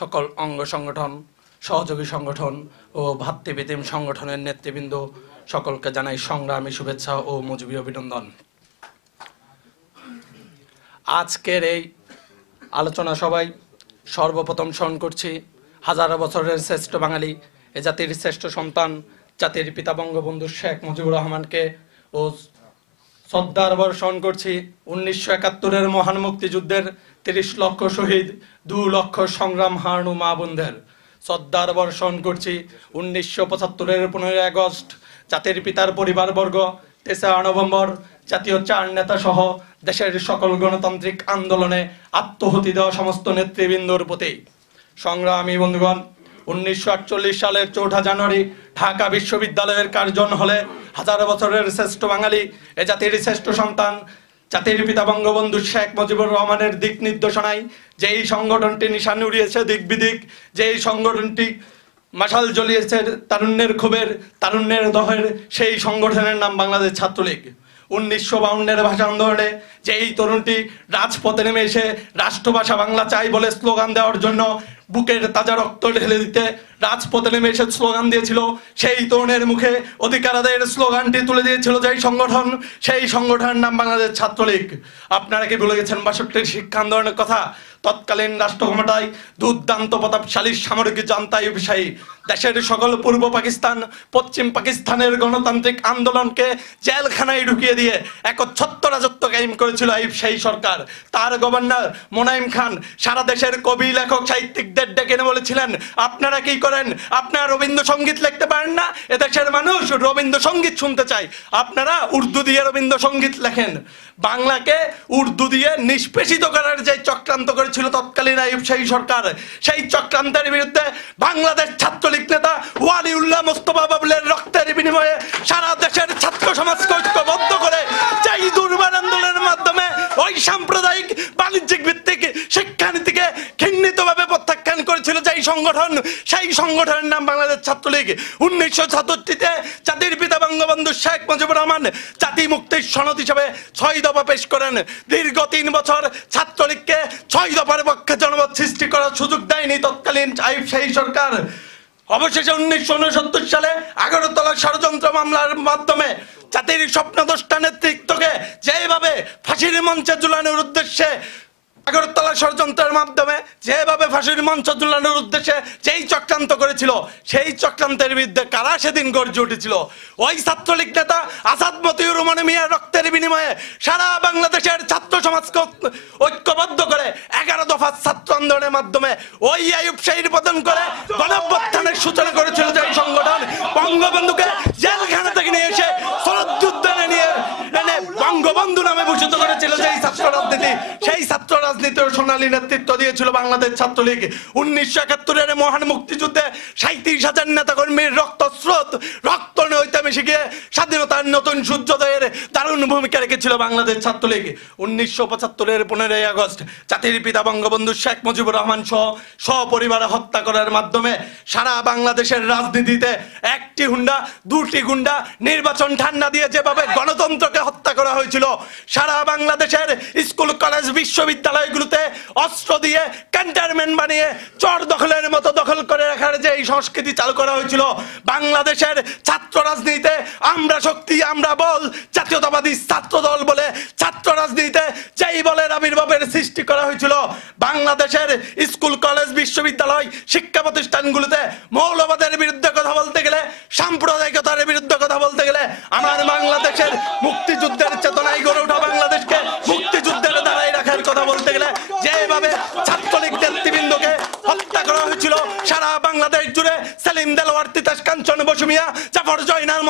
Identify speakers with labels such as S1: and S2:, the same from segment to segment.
S1: সকল অঙ্গ সংগঠন, সহযোগী সংগঠন ও ভাতৃবিতিম সংগঠনের নেতৃবৃন্দ সকলকে জানাই সংগ্রামী শুভেচ্ছা ও মুজবি অভিনন্দন। আজকের এই আলোচনা সবাই সর্বপ্রথম স্মরণ করছি, হাজারো বছরের শ্রেষ্ঠ বাঙালি, এ জাতির শ্রেষ্ঠ সন্তান, জাতির পিতা বঙ্গবন্ধু শেখ মুজিবুর রহমানকে ও শ্রদ্ধার বর্ষণ করছি, উনিশশো একাত্তরের মহান মুক্তিযুদ্ধের তিরিশ লক্ষ শহীদ, দু লক্ষ সংগ্রাম হারানো মা বোনদের। শ্রদ্ধার বর্ষণ করছি উনিশশো পঁচাত্তরের পনেরোই আগস্ট, জাতির পিতার পরিবারবর্গ, তেসরা নভেম্বর, জাতীয় চার নেতা সহ দেশের সকল গণতান্ত্রিক আন্দোলনে আত্মহতি দেওয়া সমস্ত নেতৃবৃন্দর প্রতি। সংগ্রামী বন্ধুগণ, উনিশশো আটচল্লিশ সালের চৌঠা জানুয়ারি ঢাকা বিশ্ববিদ্যালয়ের কার্জন হলে হাজার বছরের শ্রেষ্ঠ বাঙালি, এ জাতির শ্রেষ্ঠ সন্তান জাতির পিতা বঙ্গবন্ধু শেখ মুজিবুর রহমানের দিক নির্দেশনায় যে এই সংগঠনটি নিশান উড়িয়েছে দিক বিদিক যে এই সংগঠনটি মাশাল জ্বলিয়েছে তারুণ্যের ক্ষোভের, তারুণ্যের দহের, সেই সংগঠনের নাম বাংলাদেশ ছাত্রলীগ। উনিশশো বাউন্নের ভাষা আন্দোলনে যে এই তরুণটি রাজপথে নেমে এসে রাষ্ট্রভাষা বাংলা চাই বলে স্লোগান দেওয়ার জন্য বুকের তাজা রক্ত ঢেলে দিতে রাজপথে নেমে এসে স্লোগান দিয়েছিল, সেই তরুণের মুখে অধিকার আদায়ের স্লোগানটি তুলে দিয়েছিল যেই সংগঠন, সেই সংগঠনের নাম বাংলাদেশ ছাত্রলীগ। আপনারা কি ভুলে গেছেন বাষট্টির শিক্ষা আন্দোলনের কথা? তৎকালীন রাষ্ট্র ক্ষমতায় দুর্দান্ত প্রতাপশালী সামরিক জান্তাই ব্যবসায়ী দেশের সকল পূর্ব পাকিস্তান, পশ্চিম পাকিস্তানের গণতান্ত্রিক আন্দোলনকে জেলখানায় ঢুকিয়ে দিয়ে একচ্ছত্র রাজত্ব কায়েম করেছিল এই সেই সরকার। তার গভর্নর মোনাইম খান সারা দেশের কবি, লেখক, সাহিত্যিকদের ডেকে বলেছিলেন, আপনারা কি করেন, আপনারা রবীন্দ্রসঙ্গীত লিখতে পারেন না, এদেশের মানুষ রবীন্দ্রসঙ্গীত শুনতে চায়। আপনারা উর্দু দিয়ে রবীন্দ্রসঙ্গীত লেখেন। বাংলাকে উর্দু দিয়ে নিষ্পেষিত করার যে চক্রান্ত করেছিল তৎকালীন আইব সেই সরকার, সেই চক্রান্তের বিরুদ্ধে বাংলাদেশ ছাত্রলীগ নেতা ওয়ালিউল্লাহ মোস্তফা বাবুলের রক্তের বিনিময়ে সারা দেশের ছাত্র সমাজকে ঐক্যবদ্ধ করে যেই দুর্বার আন্দোলনের মাধ্যমে ওই সাম্প্রদায়িক বাণিজ্যিক ভিত্তিক শিক্ষানীতিকে ঘৃণিতভাবে প্রত্যাখ্যান করেছিল যেই সংগঠন, সেই সংগঠনের নাম বাংলাদেশ ছাত্রলীগ। উনিশশো সাতষট্টিতে জাতির পিতা বঙ্গবন্ধু শেখ মুজিবুর রহমান জাতি মুক্তির সনদ হিসেবে ছয় দফা পেশ করেন। দীর্ঘ তিন বছর ছাত্রলীগকে ছয় দফার পক্ষে জনমত সৃষ্টি করার সুযোগ দেয়নি তৎকালীন সেই সরকার। অবশেষে উনিশশো উনসত্তর সালে আগরতলা ষড়যন্ত্র মামলার মাধ্যমে জাতির স্বপ্নদ্রষ্টা নেতৃত্বকে যেভাবে ফাঁসির মঞ্চে ঝুলানোর উদ্দেশ্যে আগরতলা ষড়যন্ত্রের মাধ্যমে যেভাবে ফাঁসির মঞ্চ ঝুলানোর উদ্দেশ্যে যেই চক্রান্ত করেছিল, সেই চক্রান্তের বিরুদ্ধে কারা সেদিন গর্জে উঠেছিল? ওই ছাত্রলীগ নেতা আসাদ মতিউর রহমান মিয়ার রক্তের বিনিময়ে সারা বাংলাদেশের ছাত্র সমাজকে ঐক্যবদ্ধ করে এগারো দফা ছাত্র আন্দোলনের মাধ্যমে ওই আয়ুব শাহীর পতন করে গণঅভ্যুত্থানের সূচনা করেছিল যে সংগঠন বঙ্গবন্ধুকে জেলখানা থেকে নিয়ে এসে শরৎ উদ্যানে নিয়ে বঙ্গবন্ধু নামে ভূষিত করেছিল যে ছাত্র রাজনীতি, সেই ছাত্র রাজনীতির সোনালী নেতৃত্ব দিয়েছিল বাংলাদেশ ছাত্রলীগ। উনিশশো একাত্তরের মহান মুক্তিযুদ্ধে সাঁত্রিশ হাজার নেতা কর্মীর রক্তস্রোত, রক্ত নইতে মিশে গিয়ে স্বাধীনতার নতুন সূর্যোদয়ের দারুণ ভূমিকা রেখেছিল বাংলাদেশ ছাত্রলীগ। উনিশশো পঁচাত্তরের পনেরোই আগস্ট জাতির পিতা বঙ্গবন্ধু শেখ মুজিবুর রহমান সহ সপরিবারে হত্যা করার মাধ্যমে সারা বাংলাদেশের রাজনীতিতে একটি হুন্ডা, দুটি গুন্ডা নির্বাচন ঠান্ডা দিয়ে যেভাবে গণতন্ত্রকে হত্যা করা হয়েছিল, সারা বাংলাদেশের স্কুল, কলেজ, বিশ্ববিদ্যালয়গুলোতে অস্ত্র দিয়ে ক্যান্টারমেন্ট বানিয়ে চর দখলের মতো দখল করে রাখার যে এই সংস্কৃতি চালু করা হয়েছিল, বাংলাদেশের ছাত্র রাজনীতিতে আমরা শক্তি, আমরা বল, জাতীয়তাবাদী ছাত্র দল বলে ছাত্র রাজনীতিতে যেই বলের আবির্ভাবের সৃষ্টি করা হয়েছিল, বাংলাদেশের স্কুল, কলেজ, বিশ্ববিদ্যালয় শিক্ষা প্রতিষ্ঠানগুলোতে মৌলবাদের বিরুদ্ধে কথা বলতে গেলে, সাম্প্রদায়িকতার বিরুদ্ধে কথা বলতে গেলে আমার বাংলাদেশের মুক্তিযুদ্ধের চেতনায় গড়ে ওঠা বাংলাদেশকে মুক্তিযুদ্ধের দ্বারাই রাখার কথা বলতে গেলে, যেভাবে ছাত্রলীগ নেতৃবৃন্দকে হত্যা করা হয়েছিল, সারা বাংলাদেশ কাঞ্চন বসুমিয়া, জাফর জয়নাল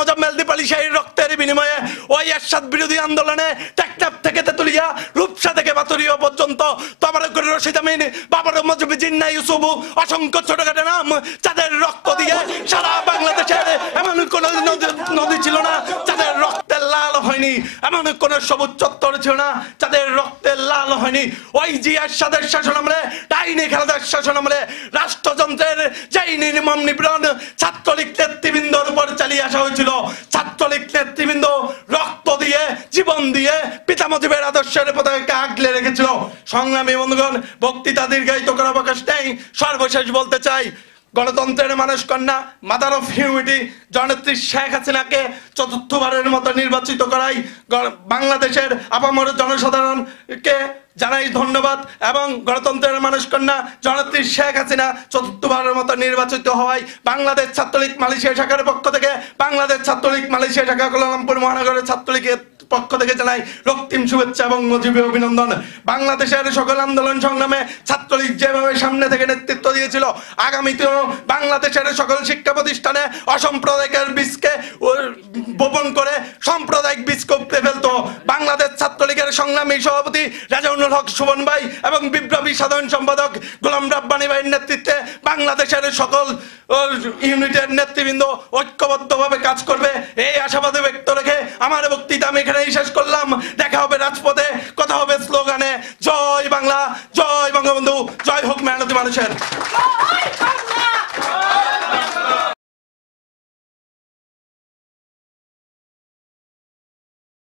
S1: শাহীর রক্তের বিনিময়ে ওই এরশাদ বিরোধী আন্দোলনে টেকটাপ থেকে তেতুলিয়া, রূপসা থেকে বাতুরিয়া পর্যন্ত। তবরক রশিদ আমিন, বাবার মজবি জিন্না ইউসুফু, অসংখ্য ছোটখাটো নাম যাদের রক্ত দিয়ে সারা বাংলাদেশের এমন কোন নদী ছিল না। এমন কোন সবুজ চত্বর ছিল না, যাদের রক্তের লাল হয়নি। ওই জি এরশাদের শাসন আমলে, ডাইনি খেলাদের শাসন আমলে, রাষ্ট্রযন্ত্রের যেই নির্মম নিপীড়ন ছাত্রলীগ নেতৃবৃন্দর উপর চালিয়ে আসা হয়েছিল। ছাত্রলীগ নেতৃবৃন্দ রক্ত দিয়ে, জীবন দিয়ে পিতা মুজিবের আদর্শের পতাকাকে আগলে রেখেছিল। সংগ্রামী বন্ধুগণ, বক্তৃতা দীর্ঘায়িত করা অবকাশ নেই। সর্বশেষ বলতে চাই গণতন্ত্রের মানুষ কন্যা মাদার অফ হিউমিটি জনত্রী শেখ হাসিনাকে চতুর্থবারের মতো নির্বাচিত করাই বাংলাদেশের আপামর জনসাধারণকে জানাই ধন্যবাদ এবং গণতন্ত্রের মানুষ কন্যা জননেত্রী শেখ হাসিনা চতুর্থবারের মতো নির্বাচিত হওয়ায় বাংলাদেশ ছাত্রলীগ মালয়েশিয়া শাখার পক্ষ থেকে, বাংলাদেশ ছাত্রলীগ মালয়েশিয়া শাখা কোলালামপুর মহানগরের ছাত্রলীগের পক্ষ থেকে জানাই রক্তিম শুভেচ্ছা এবং মজিবী অভিনন্দন। বাংলাদেশের সকল আন্দোলন সংগ্রামে ছাত্রলীগ যেভাবে সামনে থেকে নেতৃত্ব দিয়েছিল, আগামীতেও বাংলাদেশের সকল শিক্ষা প্রতিষ্ঠানে অসাম্প্রদায়িকের বীজকে বপন করে সাম্প্রদায়িক বীজ করতে ফেলতো। বাংলাদেশ ছাত্রলীগের সংগ্রামী সভাপতি রাজাউনুল হক সুমন ভাই এবং বিপ্লবী সাধারণ সম্পাদক গোলাম রাব্বানি ভাইয়ের নেতৃত্বে বাংলাদেশের সকল ইউনিটের নেতৃবৃন্দ ঐক্যবদ্ধভাবে কাজ করবে। এই আশাবাদে ব্যক্ত রেখে আমার বক্তৃতা আমি এখানেই শেষ করলাম। দেখা হবে রাজপথে, কথা হবে স্লোগানে। জয় বাংলা, জয় বঙ্গবন্ধু, জয় হোক মেহনতি মানুষের।